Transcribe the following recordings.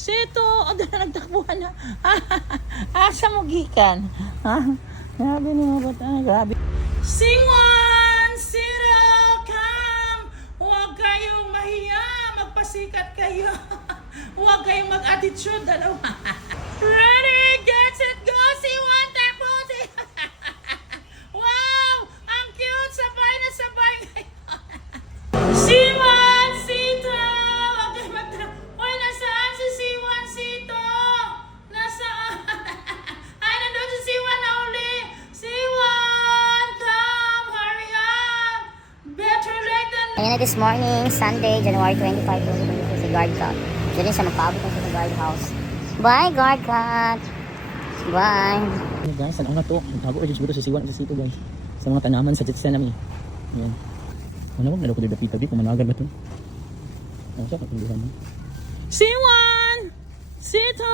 Sito, o dala nagtakbuhan na. Asa mo gikan? Ha? Grabe ni mga bata, grabe. Singwan, Sito, come! Huwag kayong mahiya, magpasikat kayo. Huwag kayong mag-attitude, dalawa. Ready, get set, go! Singwan, takbo! Wow! Ang cute! Sabay na sabay kayo. Singwan, Sito! Huwag kayong magtakbo. Hoy, nasaan si Singwan, Sito? Nasaan? Ay, nandun si Singwan na uli. Singwan, come! Hurry up! Better late than Ayan na this morning, Sunday, January 25, 2022, si Guard Cat. Diyan din siya magpaabot na sa guard house. Bye, Guard Cat! Bye! Hey guys, ano nga to? Nagtago rin siguro sa siwan sa sito guys. Sa mga tanaman sa jitsa namin. Ayan. Ano wag naloko dito tabi kung managan ba to? Ano siya kapunduhan mo? Singwan! Sito!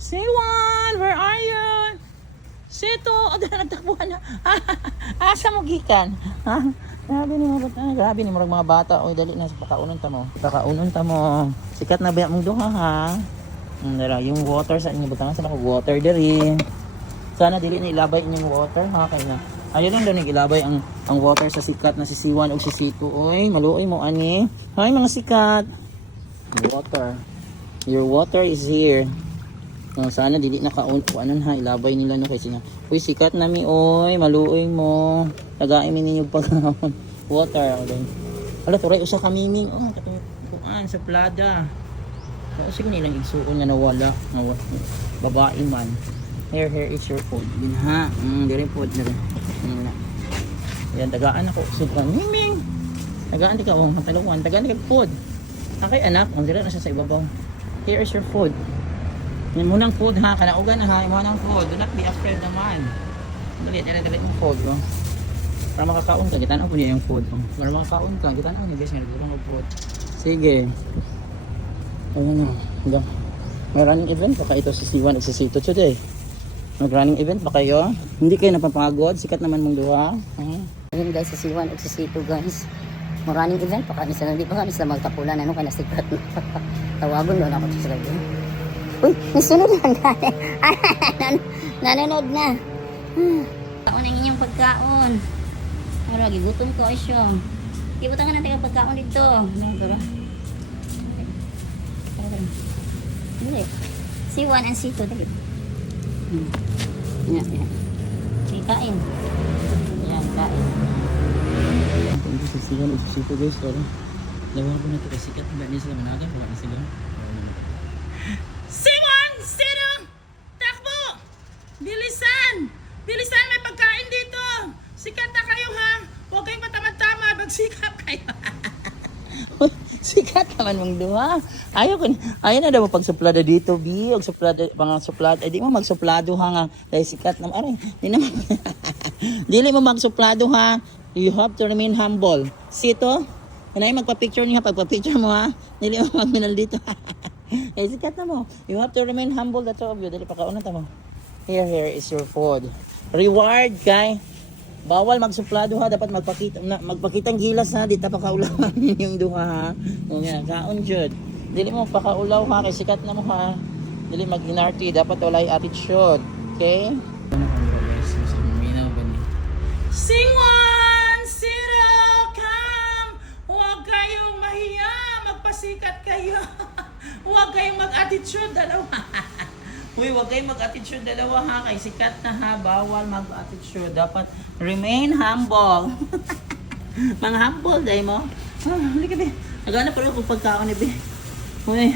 Singwan, where are you? Sito, o dala nagtakbuhan na. Asa mo gikan? Ha? Grabe ni mga bata, grabe ni mga bata. Oy, dali na sa pakaunon ta mo. Pakaunon ta mo. Sikat na ba mong duha ha? Dara, yung water sa inyo butangan sa ako water diri. Sana dili na ilabay inyong water ha kay na. Ayun lang daw ning ilabay ang water sa sikat na si Siwan ug si Sito. Oy, maluoy mo ani. Hay mga sikat. Water. Your water is here. Sana dili na anon ha ilabay nila no kay sina. Uy sikat nami oy, maluoy mo. Tagaay mi ninyo pagkaon. Water oy. Ala turay usa ka miming. Oh, katuan sa plada. Sige nilang igsuon nga nawala. Babae man. Here is your food. Din ha. Dire food dire. Yan tagaan ako sukan miming. Tagaan di ka wong talawan. Tagaan di ka food. Akay anak, ang dire na siya sa ibabaw. Here is your food. Yan mo ng food ha, kanaugan na ha, mo ng food. Do not be afraid naman. Dali yung food ko. Para makakaon ka, gitan ako niya yung food ko. Para makakaon ka, gitan ako niya guys, nga food. Sige. Ayun na. Hanggang. May running event pa ito si Siwan at si Sito today. May running event pa kayo? Hindi kayo napapagod? Sikat naman mong duha. Ayun guys, si Siwan o si Sito guys. Maraming event pa kami sila. Hindi pa kami sila magtapulan. Ano ka na sikat na. Tawagon doon ako sa lagi. Uy, nasunod lang dahil. Nanonood na. Kaon ang inyong pagkaon. Pero lagi gutom ko ay siyong. Ibutangan natin ang pagkaon dito. Pero dili. Siwan and Sito dali. Yan. Sige, kain. Yan, kain. Ito si Siwan at si Sito guys. Lawa ko na ito kasi sikat. Ba niya sila managan? Wala na sila. Singwan! Sito! Takbo! Bilisan! Bilisan, may pagkain dito! Sikat na kayo ha! Huwag kayong matamad-tamad, magsikap kayo. Sikat naman mong duha. Ayaw na daw pagsuplada dito, bi. Og suplada, pang suplada. Di mo magsuplado ha nga. Dahil sikat naman. Aray, di naman. Dili mo magsuplado ha. You have to remain humble. Sito, kanay magpa-picture niya. Pagpa-picture mo ha. Dili mo magminal dito. Eh, sikat na mo. You have to remain humble. That's all of you. Dali pakaunan ta mo. Here is your food. Reward kay. Bawal magsuplado ha, dapat magpakitang gilas ha, di ta pakaulawan yung duha ha. O nga, kaon jud. Dili mo pakaulaw ha, kay sikat na mo ha. Dili mag-inarty, dapat walay attitude. Okay? Singwan! Sito! Come! Huwag kayong mahiya, magpasikat kayo. Huwag kayong mag-attitude, dalawa. Uy, huwag kayong mag-attitude dalawa ha, kay sikat na ha, bawal mag-attitude. Dapat remain humble. Mga humble, dahil mo. Halika ba? Nagana pa rin kung pagkaon ni Be. Uy,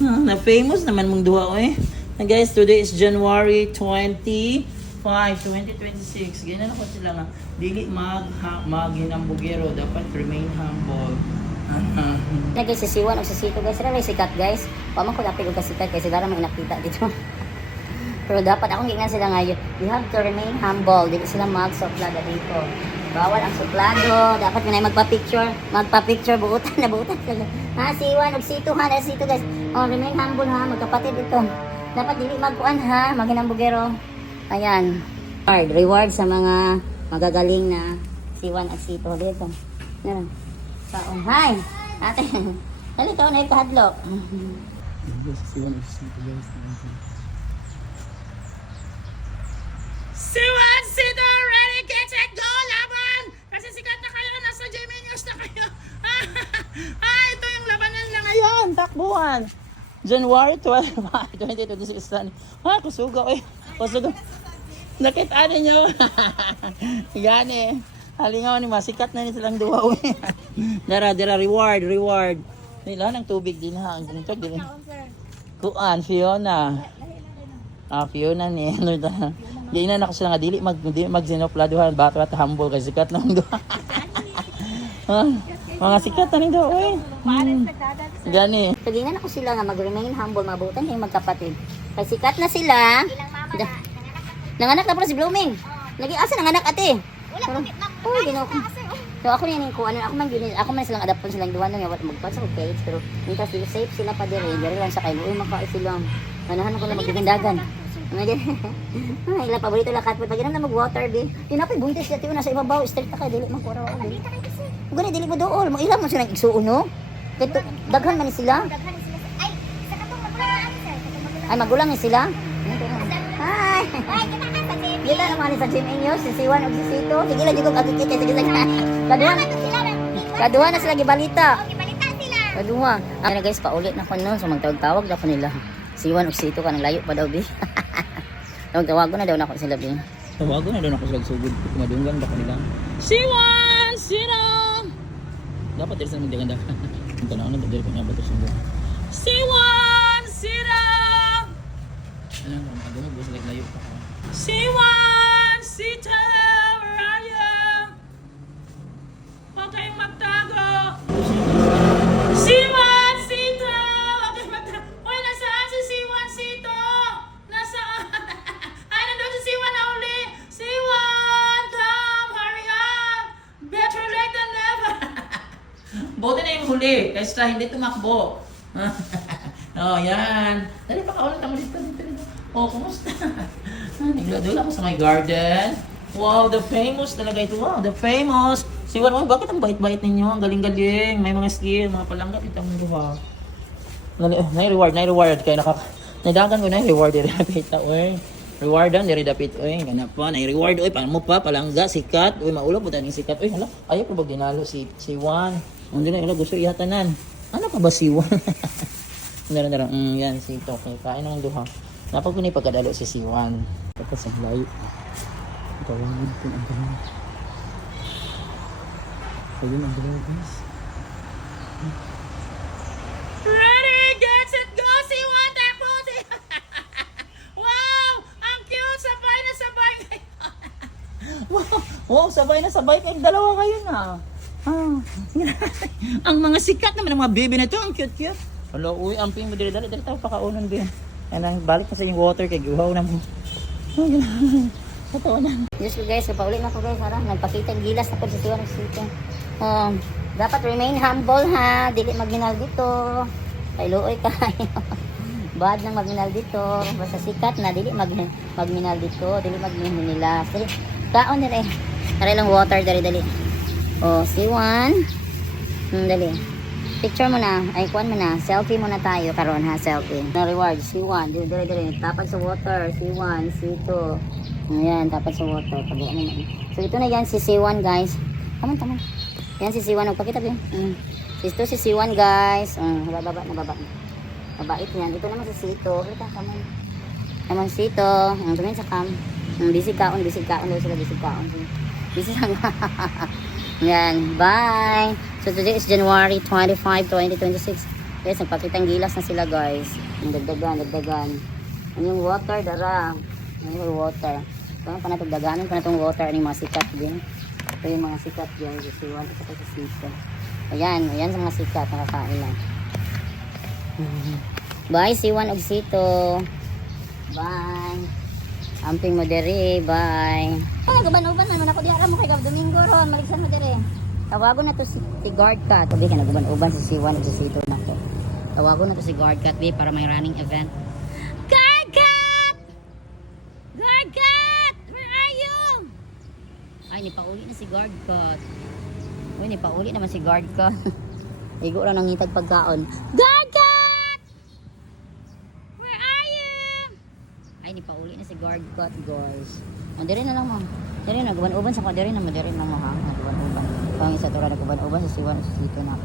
na-famous naman mong duha, uy. And guys, today is January 25, 2026. Ganyan ako sila nga. Dili mag-hinambugero. Dapat remain humble. Lagi si Siwan o si Sito guys. Sila may sikat guys. Paman ko dapit o kasikat kasi dara may nakita dito. Pero dapat akong gignan sila ngayon. You have to remain humble. Dili sila mag-suplada dito. Bawal ang suplado. Dapat nga na magpa-picture. Magpa-picture. Buutan na buutan. Ha, Siwan o Sito ha. Na Sito guys. Oh, remain humble ha. Magkapatid ito. Dapat dili magkuan ha. Maghinambugero. Ayan. Reward sa mga magagaling na Siwan at Sito dito. Yan. Hi! Ate, Dali ka na ikahadlok. Siwan, Sito, ready, get set, go, laban! Kasi sikat na kayo, nasa Jamie News na kayo. Ito yung labanan na ngayon, takbuhan. January 12, 2026. Kusuga, kusuga. Nakita niyo. Yan eh. Halingaw ni masikat na ni silang duwa. Dara, reward. Nila ng tubig din ha. Ang tubig din. Kuan, Fiona. Fiona ni ano ta. Di na nako sila nga dili mag zinopladuhan bato at humble kay sikat nang duwa. Mga sikat na ni do oy. Gani. Sagingan ako sila nga mag-remain humble, mabutan kayong magkapatid. Kay sikat na sila. Nanganak na pala si Blooming. Lagi asa nanganak ate? Wala ko. Uy, ginoo ko. So ako niyan ko ano ako man silang adapton silang duwan nga magpasa og page pero mintas dili safe sila pa dire lang sa kay uy makaay sila. Manahan ko na magdagan. Ay, ila paborito la katpot pag na mag-water bi. Tinapay buntis dati una sa ibabaw strict ka dili man kurawa dili. Gani dili mo dool, mo ilam mo sila igsuon no. Kay daghan man ni sila. Ay, sa katong magulang sir. Ay magulang ni sila. Hi. Ay, kita ka sa baby. Kita naman sa Gym News, si Siwan o si Sito. Sige lang yung kakikita. Sige lang. Kaduha na sila gibalita. Okay, balita sila. Kaduha. Ano guys, paulit na ko nun. So magtawag-tawag na ko nila. Siwan o Sito ka nang layo pa daw, bi. Tawag na daw na ko sila, bi. Tawago na doon ako sila sugod. Kumadunggan ba kanila? Siwan, Sito! Dapat diri sa mga dagan. Ang tanawon na diri ko nga bato sunggo. Siwan, Sito! Alam mo, ang dumi busa layo pa. Siwan, Sito, where are you? Huwag kayong magtago. Siwan, Sito! Huwag kayong magtago. Uy, nasaan si Siwan, Sito? Nasaan? Ay, nandun si Siwan na uli. Siwan, come, hurry up. Better late than never. Buti na yung huli, kasi hindi tumakbo. Oh, yan. Dali pa kaulit ako dito. Oh, kumusta? Nagladula ako sa my garden. Wow, the famous talaga ito. Wow, the famous. Siwan mo, bakit ang bait-bait ninyo? Ang galing-galing. May mga skill, mga palanggat. Ito ang buha. Na-reward. Kaya nadagan ko na reward. Kita, uy. Rewardan, diri dapit. Uy, ganap pa. Na-reward. Uy, paano mo pa? Palangga, sikat. Uy, maulog po taning sikat. Uy, hala. Ayaw ko ba dinalo si Juan? Hindi na, gusto ihatanan. Ano pa ba si Juan? Nara. Yan, si Toke. Kain ng duha. Napag ko na ipagkadalo si Siwan. Tapos ang layo. Tawagid ko ang dalawa. Ayun ang dalawa guys. Ready, get set, go! Siwan, takbo! Wow! Ang cute! Sabay na sabay kayo. Wow, sabay na sabay kayong dalawa kayo na. Ang mga sikat naman ng mga baby na to, ang cute-cute. Hello, uy, amping mo dali tayo pakaunan din. And balik na sa yung water kay guhaw na mo. Totoo na. Diyos ko guys, paulit na ko guys. Harap, nagpakita ang gilas na po sa Siwan o Sito. Dapat remain humble ha. Dili magminal dito. Kay luoy kayo. Bad nang magminal dito. Basta sikat na, dili magminal dito. Dili magminilas. Dali, kaon dali. Tara lang water, dali. Oh, Siwan. Dali. Picture mo na, ay kuan mo na, selfie muna tayo karon ha, selfie. Na reward, Siwan, dire, tapad sa water, Siwan, Sito. Ayan, tapad sa water, pag-uwan naman. So ito na yan si Siwan guys. Tama. Yan si Siwan, magpakita ba yun? Ito si Siwan guys. Baba. Mabait yan. Ito naman si Sito. Ito, naman Sito. Tumingin sa cam. Busy kaon daw sila, busy kaon. Busy lang. Yan, bye! So today is January 25, 2026. Guys, nagpakitang gilas na sila guys. Yung dagdagan. Ano yung water, dara. Ano yung water. Ito pa na itong daganan pa na itong water. Ano yung mga sikat din. Ito yung mga sikat din. Si Juan, ito pa si Sito. Ayan sa mga sikat. Nakakain lang. Bye, Siwan og Sito. Bye. Amping mo dere, bye. Gaban-uban man ako di alam mo kay Gab Domingo ron, maligsan mo dere. Tawagon na to si Guard Cat. Sabi ka nagaban-uban si Siwan og si Sito na to. Tawagon na to si Guard Cat be para may running event. Guard Cat! Guard Cat! Where are you? Ay, ni pauli na si Guard Cat. Uy, ni pauli naman si Guard Cat. Igo lang nangitag pagkaon. Guard! Where are you? Ay, ni pauli na si guard cut, guys. Diri na lang, ma'am. Diri na, guban-uban sa ko. Diri na, madiri na mo, ha. Guban-uban. Pang isa tura na guban-uban sa siwan sa sito na.